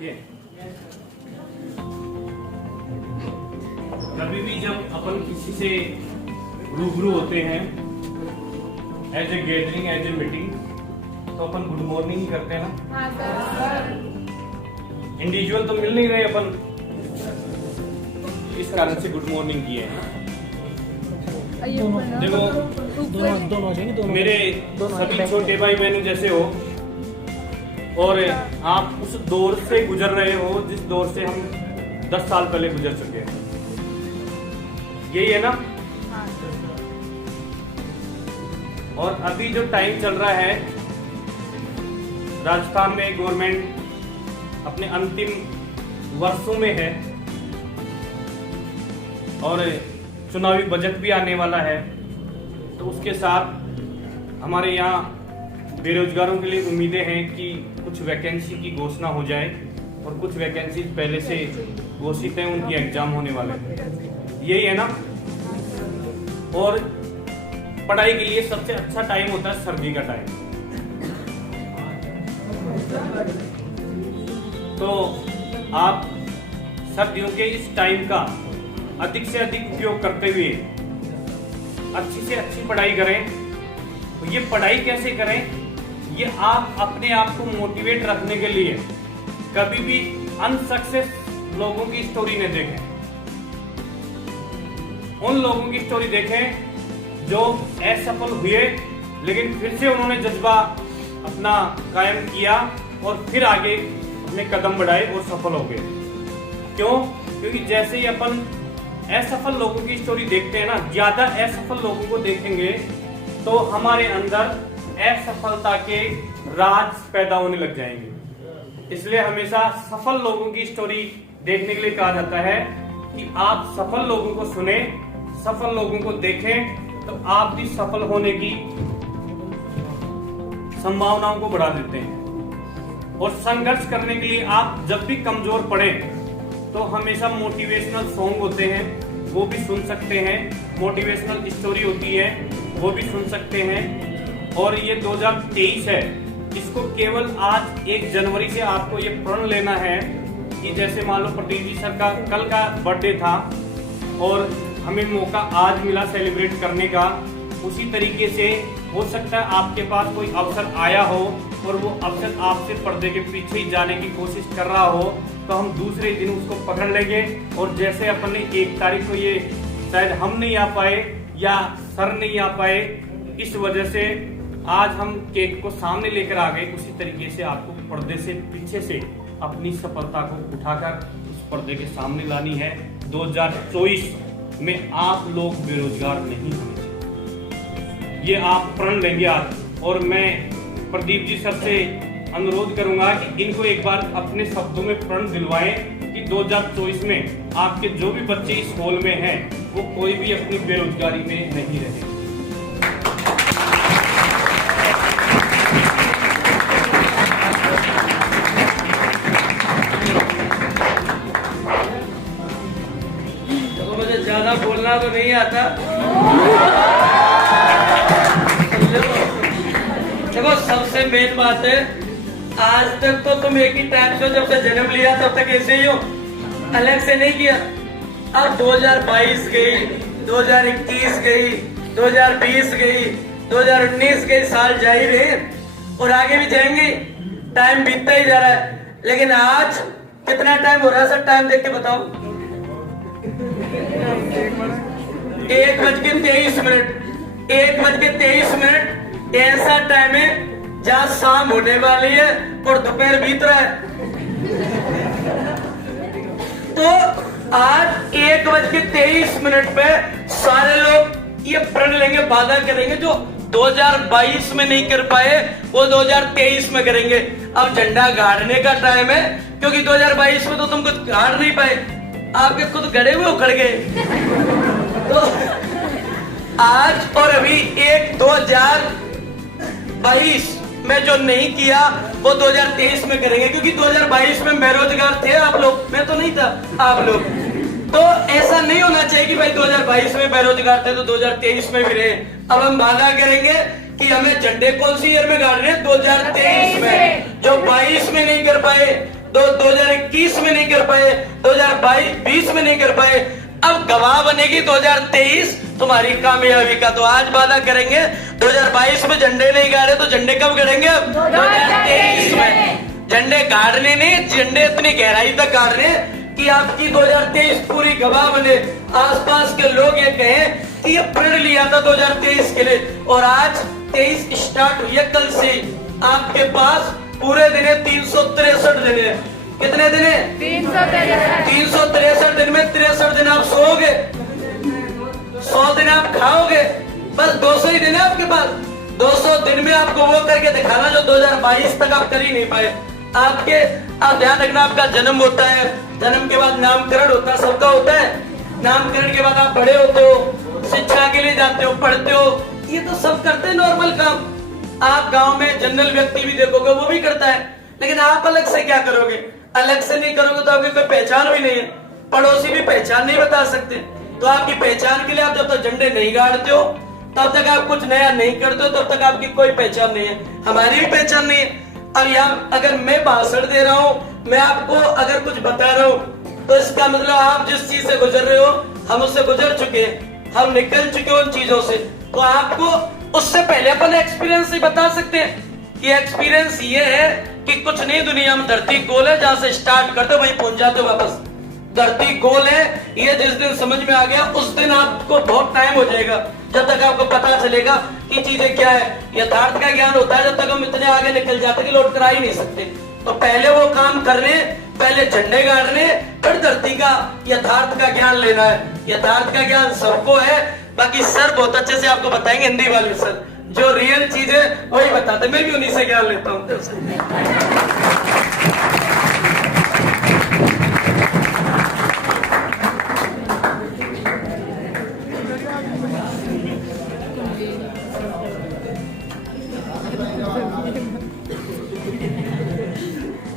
ठीक है। कभी भी जब अपन किसी से रूबरू होते हैं as a gathering, as a meeting, तो अपन गुड मॉर्निंग ही करते हैं ना। हाँ सर। इंडिविजुअल तो मिल नहीं रहे अपन, इस कारण से गुड मॉर्निंग किए हैं। देखो मेरे सभी छोटे भाई बहन जैसे हो और आप उस दौर से गुजर रहे हो जिस दौर से हम 10 साल पहले गुजर चुके हैं, यही है ना। और अभी जो टाइम चल रहा है, राजस्थान में गवर्नमेंट अपने अंतिम वर्षों में है और चुनावी बजट भी आने वाला है, तो उसके साथ हमारे यहाँ बेरोजगारों के लिए उम्मीदें हैं कि कुछ वैकेंसी की घोषणा हो जाए और कुछ वैकेंसी पहले से घोषित हैं, उनकी एग्जाम होने वाले हैं, यही है ना। और पढ़ाई के लिए सबसे अच्छा टाइम होता है सर्दी का टाइम। तो आप सर्दियों के इस टाइम का अधिक से अधिक उपयोग करते हुए अच्छी से अच्छी पढ़ाई करें। तो ये पढ़ाई कैसे करें, ये आप अपने आप को मोटिवेट रखने के लिए कभी भी अनसक्सेस लोगों की स्टोरी न देखें। उन लोगों की स्टोरी देखें जो असफल हुए लेकिन फिर से उन्होंने जज्बा अपना कायम किया और फिर आगे अपने कदम बढ़ाए और सफल हो गए। क्यों? क्योंकि जैसे ही अपन असफल लोगों की स्टोरी देखते हैं ना, ज्यादा असफल लोगों को देखेंगे तो हमारे अंदर असफलता के राज पैदा होने लग जाएंगे। इसलिए हमेशा सफल लोगों की स्टोरी देखने के लिए कहा जाता है कि आप सफल लोगों को सुने, सफल लोगों को देखें, तो आप भी सफल होने की संभावनाओं को बढ़ा देते हैं। और संघर्ष करने के लिए आप जब भी कमजोर पड़े तो हमेशा मोटिवेशनल सॉन्ग होते हैं, वो भी सुन सकते हैं, मोटिवेशनल स्टोरी होती है वो भी सुन सकते हैं। और ये 2023 है, इसको केवल आज 1 जनवरी से आपको ये प्रण लेना है कि जैसे मान लो प्रदीप जी सर का कल का बर्थडे था और हमें मौका आज मिला सेलिब्रेट करने का, उसी तरीके से हो सकता है आपके पास कोई अवसर आया हो और वो अवसर आपसे पर्दे के पीछे ही जाने की कोशिश कर रहा हो, तो हम दूसरे दिन उसको पकड़ लेंगे। और जैसे अपन ने 1 तारीख को ये शायद हम नहीं आ पाए या सर नहीं आ पाए, इस वजह से आज हम केक को सामने लेकर आ गए, उसी तरीके से आपको पर्दे से पीछे से अपनी सफलता को उठाकर उस पर्दे के सामने लानी है। 2024 में आप लोग बेरोजगार नहीं होने चाहिए, ये आप प्रण लेंगे आज। और मैं प्रदीप जी सर से अनुरोध करूंगा कि इनको एक बार अपने शब्दों में प्रण दिलवाएं कि 2024 में आपके जो भी बच्चे इस हॉल में हैं वो कोई भी अपनी बेरोजगारी में नहीं रहे। तो मुझे ज्यादा बोलना तो नहीं आता। देखो सबसे मेन बात है, आज तक तो तुम एक ही टाइम से जब से जन्म लिया तब तक ऐसे ही हो, अलग से नहीं किया। अब 2022 गई, 2021 गई, 2020 गई, 2019 के साल जा ही रहे और आगे भी जाएंगे, टाइम बीतता ही जा रहा है। लेकिन आज कितना टाइम हो रहा है सर, टाइम देख के बताओ। 1:23, 1:23 ऐसा टाइम है जहाँ शाम होने वाली है और दोपहर बीत रहा है। तो आज 1:23 पे सारे लोग ये प्रण लेंगे, वादा करेंगे, जो 2022 में नहीं कर पाए वो 2023 में करेंगे। अब झंडा गाड़ने का टाइम है, क्योंकि 2022 में तो तुम कुछ गाड़ नहीं पाए, आपके खुद गड़े हुए उखड़ गए। तो आज और अभी 2022 में जो नहीं किया वो 2023 में करेंगे, क्योंकि 2022 में बेरोजगार थे आप लोग, मैं तो नहीं था, आप लोग। तो ऐसा नहीं होना चाहिए कि भाई 2022 में बेरोजगार थे तो 2023 में भी रहे। अब हम वादा करेंगे कि हमें झंडे कौन सी ईयर में गाड़ने हैं, 2023 में। जो 22 में नहीं कर पाए तो 2021 2021 में नहीं कर पाए, 2020 में नहीं कर पाए, अब गवाह बनेगी 2023 तुम्हारी कामयाबी का। तो आज वादा करेंगे 2022 में झंडे नहीं गाड़े तो झंडे कब गड़ेंगे? अब 2023 में। झंडे गाड़ने नहीं, झंडे इतनी गहराई तक गाड़ने कि आपकी 2023 पूरी गवाह बने, आसपास के लोग ये कहें कि ये प्रण लिया था 2023 के लिए और आज 23 स्टार्ट हुई है कल से। आपके पास पूरे दिन है 363 दिन है। कितने दिन है? 363 दिन में 63 दिन आप सोओगे, 100 दिन आप खाओगे, बस 200 ही दिन है आपके पास। 200 दिन में आपको वो करके दिखाना जो 2022 तक आप कर ही नहीं पाए। आप ध्यान रखना, आपका जन्म होता है, जन्म के बाद नामकरण होता है, सबका होता है। नामकरण के बाद आप बड़े होते हो, शिक्षा के लिए जाते हो, पढ़ते हो, ये तो सब करते हैं नॉर्मल काम। आप गांव में जनरल व्यक्ति भी देखोगे वो भी करता है, लेकिन आप अलग से क्या करोगे? अलग से नहीं करोगे तो आपकी कोई पहचान भी नहीं है, पड़ोसी भी पहचान नहीं बता सकते। तो आपकी पहचान के लिए आप जब तक झंडे नहीं गाड़ते हो, तब तक आप कुछ नया नहीं करते हो, तब तक आपकी कोई पहचान नहीं है, हमारी भी पहचान नहीं है। अब यहाँ अगर मैं भाषण दे रहा हूँ, मैं आपको अगर कुछ बता रहा हूँ, तो इसका मतलब आप जिस चीज से गुजर रहे हो हम उससे गुजर चुके हैं, हम निकल चुके हैं उन चीजों से। तो आपको उससे पहले अपन एक्सपीरियंस ही बता सकते हैं कि एक्सपीरियंस ये है कि कुछ नहीं, दुनिया में धरती गोल है, जहां से स्टार्ट करते वहीं पहुंच जाते वापस। धरती गोल है, ये जिस दिन समझ में आ गया उस दिन आपको बहुत टाइम हो जाएगा जब तक आपको पता चलेगा कि चीजें क्या है। यथार्थ का ज्ञान होता है जब तक हम इतने आगे निकल जाते कि लौट कर आ ही नहीं सकते। तो पहले वो काम करने, पहले झंडे गाड़ने, फिर धरती का यथार्थ का ज्ञान लेना है। यथार्थ का ज्ञान सबको है, बाकी सर बहुत अच्छे से आपको बताएंगे, हिंदी वाले सर जो रियल चीज है वही बताते, मैं भी उन्हीं से ज्ञान लेता हूँ।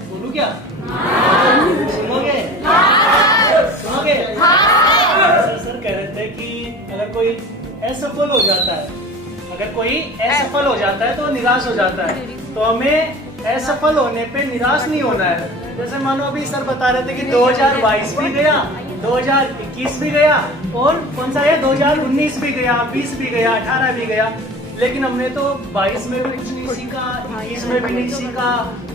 बोलू क्या? सुनोगे? सुनोगे? सर कह रहे थे कि अगर कोई असफल हो जाता है, तो निराश हो जाता है, तो हमें असफल होने पे निराश नहीं होना है। जैसे मानो अभी सर बता रहे थे कि 2022 भी गया, 2021 भी गया और कौन सा है 2019 भी गया, 20 भी गया, 18 भी गया, लेकिन हमने तो 22 में भी कुछ नहीं सीखा, 21 में भी नहीं सीखा,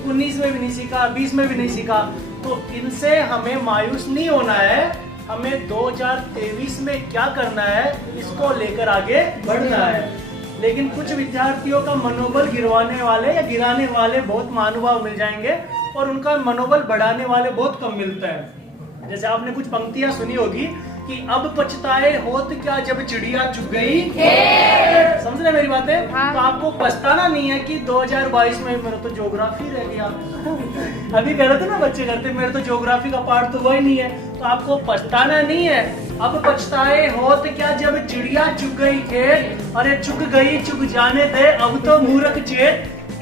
19 में भी नहीं सीखा, 20 में भी नहीं सीखा। तो इनसे हमें मायूस नहीं होना है, हमें 2023 में क्या करना है इसको लेकर आगे बढ़ना है। लेकिन कुछ विद्यार्थियों का मनोबल गिरवाने वाले या गिराने वाले बहुत महानुभाव मिल जाएंगे और उनका मनोबल बढ़ाने वाले बहुत कम मिलता है। जैसे आपने कुछ पंक्तियां सुनी होगी कि अब पछताए होत क्या जब चिड़िया चुग गई। समझ रहे मेरी बातें? हाँ। तो आपको पछताना नहीं है कि 2022 में मेरा तो ज्योग्राफी रह गया। अभी कह रहे थे ना बच्चे करते मेरे तो ज्योग्राफी का पार्ट तो वही नहीं है, तो आपको पछताना नहीं है। अब पछताए होत क्या जब चिड़िया चुग गई खेत, अरे चुग गई चुग जाने दे अब तो मूर्ख चेत,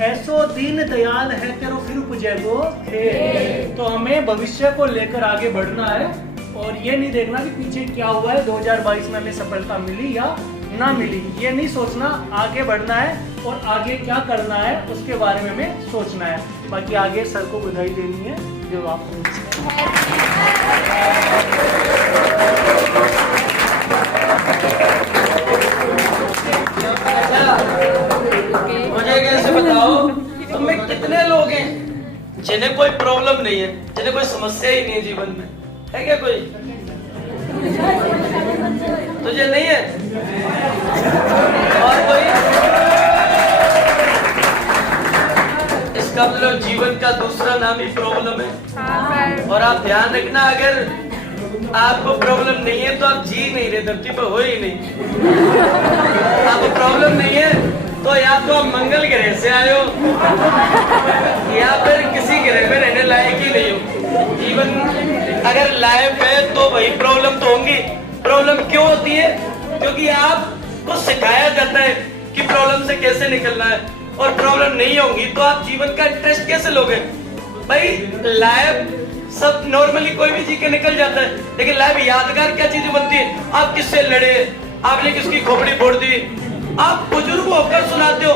ऐसो दीन दयाल है तेरो फिर उपजेगो खेत। तो हमें भविष्य को लेकर आगे बढ़ना है और ये नहीं देखना कि पीछे क्या हुआ है, 2022 में हमें सफलता मिली या ना मिली, ये नहीं सोचना, आगे बढ़ना है और आगे क्या करना है उसके बारे में हमें सोचना है। बाकी आगे सर को बधाई देनी है जो आप मुझे कैसे बताओ तुम में कितने लोग हैं जिन्हें कोई प्रॉब्लम नहीं है, जिन्हें कोई समस्या ही नहीं है जीवन में? है क्या कोई? तुझे नहीं है? और कोई? इसका मतलब जीवन का दूसरा नाम ही प्रॉब्लम है। और आप ध्यान रखना, अगर आपको प्रॉब्लम नहीं है तो आप जी नहीं रहे, धरती पर हो ही नहीं। आपको प्रॉब्लम नहीं है तो या तो आप मंगल ग्रह से आए हो या फिर किसी ग्रह में रहने लायक ही नहीं हो। जीवन अगर लाइफ है तो वही प्रॉब्लम तो होंगी। प्रॉब्लम क्यों होती है? क्योंकि आपको सिखाया जाता है कि प्रॉब्लम से कैसे निकलना है, और प्रॉब्लम नहीं होंगी तो आप जीवन का इंटरेस्ट कैसे लोगे? भाई लाइफ सब नॉर्मली कोई भी जी के निकल जाता है, लेकिन लाइफ यादगार क्या चीज बनती है? आप किससे लड़े, आपने किसकी खोपड़ी फोड़ दी, आप बुजुर्ग होकर सुनाते हो।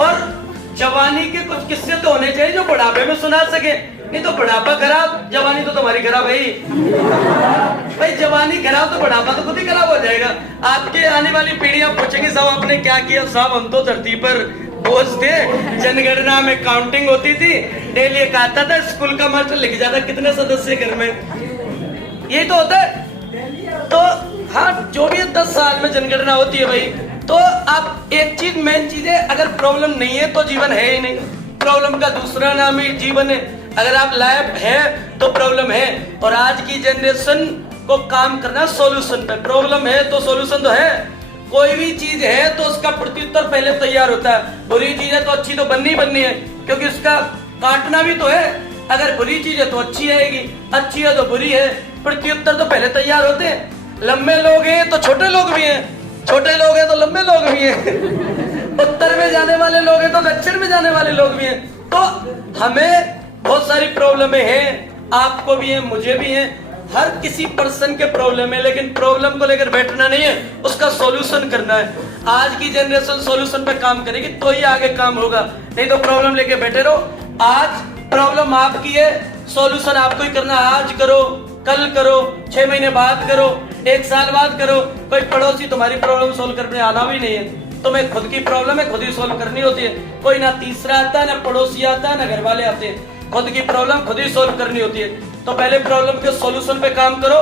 और जवानी के कुछ किस्से तो होने चाहिए जो बुढ़ापे में सुना सके, नहीं तो बुढ़ापा खराब, जवानी तो तुम्हारी खराब है ही। भाई जवानी खराब तो बुढ़ापा तो खुद ही खराब हो जाएगा। आपके आने वाली पीढ़ियां पूछेंगी साहब आपने क्या किया? साहब हम तो धरती पर बोझ थे, जनगणना में काउंटिंग होती थी, डेली एक आता था, स्कूल का मास्टर लिख जाता कितने सदस्य घर में, यही तो होता है। तो हाँ, जो भी 10 साल में जनगणना होती है भाई, तो आप एक चीज, मेन चीज है, अगर प्रॉब्लम नहीं है तो जीवन है ही नहीं। प्रॉब्लम का दूसरा नाम ही जीवन है। अगर आप लाइफ है तो प्रॉब्लम है। और आज की जनरेशन को काम करना सॉल्यूशन पे। प्रॉब्लम है तो सॉल्यूशन तो है। कोई भी चीज है तो उसका प्रत्युत्तर पहले तैयार होता है। बुरी चीज है तो अच्छी तो बननी है, क्योंकि उसका काटना भी तो है। अगर बुरी चीज है तो अच्छी आएगी, अच्छी है तो बुरी है, प्रत्युत्तर तो पहले तैयार होते हैं। लंबे लोग हैं तो छोटे लोग भी हैं, छोटे लोग हैं तो लंबे लोग भी हैं, उत्तर में जाने वाले लोग हैं तो दक्षिण में जाने वाले लोग भी हैं। तो हमें बहुत सारी प्रॉब्लमें हैं, आपको भी है, मुझे भी है, हर किसी पर्सन के प्रॉब्लम है। लेकिन प्रॉब्लम को लेकर बैठना नहीं है, उसका सॉल्यूशन करना है। आज की जनरेशन सॉल्यूशन पे काम करेगी तो ही आगे काम होगा, नहीं तो प्रॉब्लम लेके बैठे रहो। आज प्रॉब्लम आपकी है, सॉल्यूशन आपको ही करना है। आज करो, कल करो, 6 महीने बाद करो, 1 साल बाद करो। कोई पड़ोसी तुम्हारी प्रॉब्लम सोल्व करने आना भी नहीं है। तुम्हें खुद की प्रॉब्लम है, खुद ही सोल्व करनी होती है। कोई ना तीसरा आता है, ना पड़ोसी आता है, ना घर वाले आते हैं। खुद की प्रॉब्लम खुद ही सोल्व करनी होती है। तो पहले प्रॉब्लम के सॉल्यूशन पे काम करो।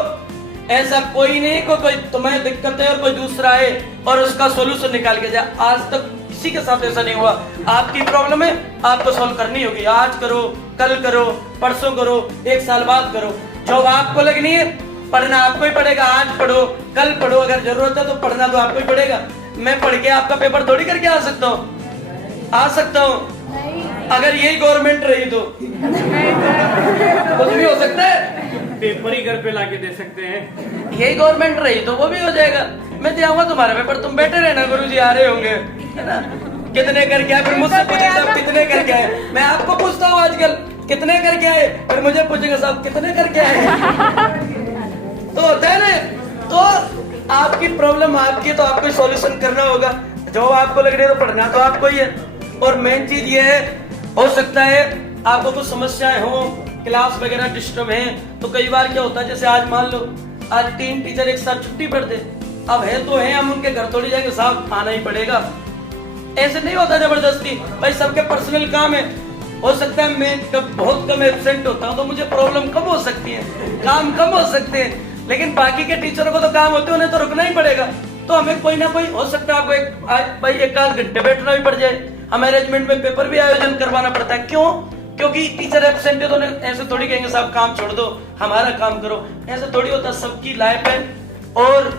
ऐसा कोई नहीं को कोई तुम्हें दिक्कत है और कोई दूसरा है और उसका सॉल्यूशन निकाल के जाए। आज तक किसी के साथ ऐसा नहीं हुआ। आपकी प्रॉब्लम है, आपको सोल्व करनी होगी। आज करो, कल करो, परसों करो, 1 साल बाद करो। जॉब आपको लगनी है, पढ़ना आपको ही पड़ेगा। आज पढ़ो, कल पढ़ो, अगर जरूरत है तो पढ़ना तो आपको ही पड़ेगा। मैं पढ़ के आपका पेपर थोड़ी करके आ सकता हूँ, आ सकता हूँ अगर यही गवर्नमेंट रही तो कुछ भी हो सकता है। पेपर ही घर पे लाके दे सकते हैं। यही गवर्नमेंट रही तो वो भी हो जाएगा। मैं दिखाऊंगा तुम्हारा पेपर, तुम बैठे रहना, गुरुजी आ रहे होंगे, है ना। कितने करके आए, फिर मुझसे पूछे साहब कितने करके आए। मैं आपको पूछता हूँ आजकल कितने करके आए, फिर मुझे पूछेंगे साहब कितने करके आए। तो होता है ना। तो आपकी प्रॉब्लम आपकी, तो आपको सॉल्यूशन करना होगा। जो आपको लग रही है तो पढ़ना तो आपको ही है। और मेन चीज ये है, हो सकता है आपको कुछ समस्याएं हो, क्लास वगैरह डिस्टर्ब है, तो कई बार क्या होता है, जैसे आज मान लो आज 3 टीचर एक साथ छुट्टी पर थे। अब है तो है, हम उनके घर थोड़ी जाएंगे, साहब आना ही पड़ेगा। ऐसे नहीं होता जबरदस्ती, भाई सबके पर्सनल काम है। हो सकता है मैं बहुत कम एब्सेंट होता हूँ तो मुझे प्रॉब्लम कम हो सकती है, काम कम हो सकते हैं, लेकिन बाकी के टीचरों को तो काम होते हैं, उन्हें तो रुकना ही पड़ेगा। तो हमें कोई ना कोई, हो सकता है आपको आज भाई 1-8 घंटे बैठना भी पड़ जाए। हमें मैनेजमेंट में पेपर भी आयोजन करवाना पड़ता है। क्यों? क्योंकि टीचर एब्सेंट है तो ऐसे थोड़ी कहेंगे साहब काम छोड़ दो, हमारा काम करो। ऐसे थोड़ी होता, सबकी लाइफ है। और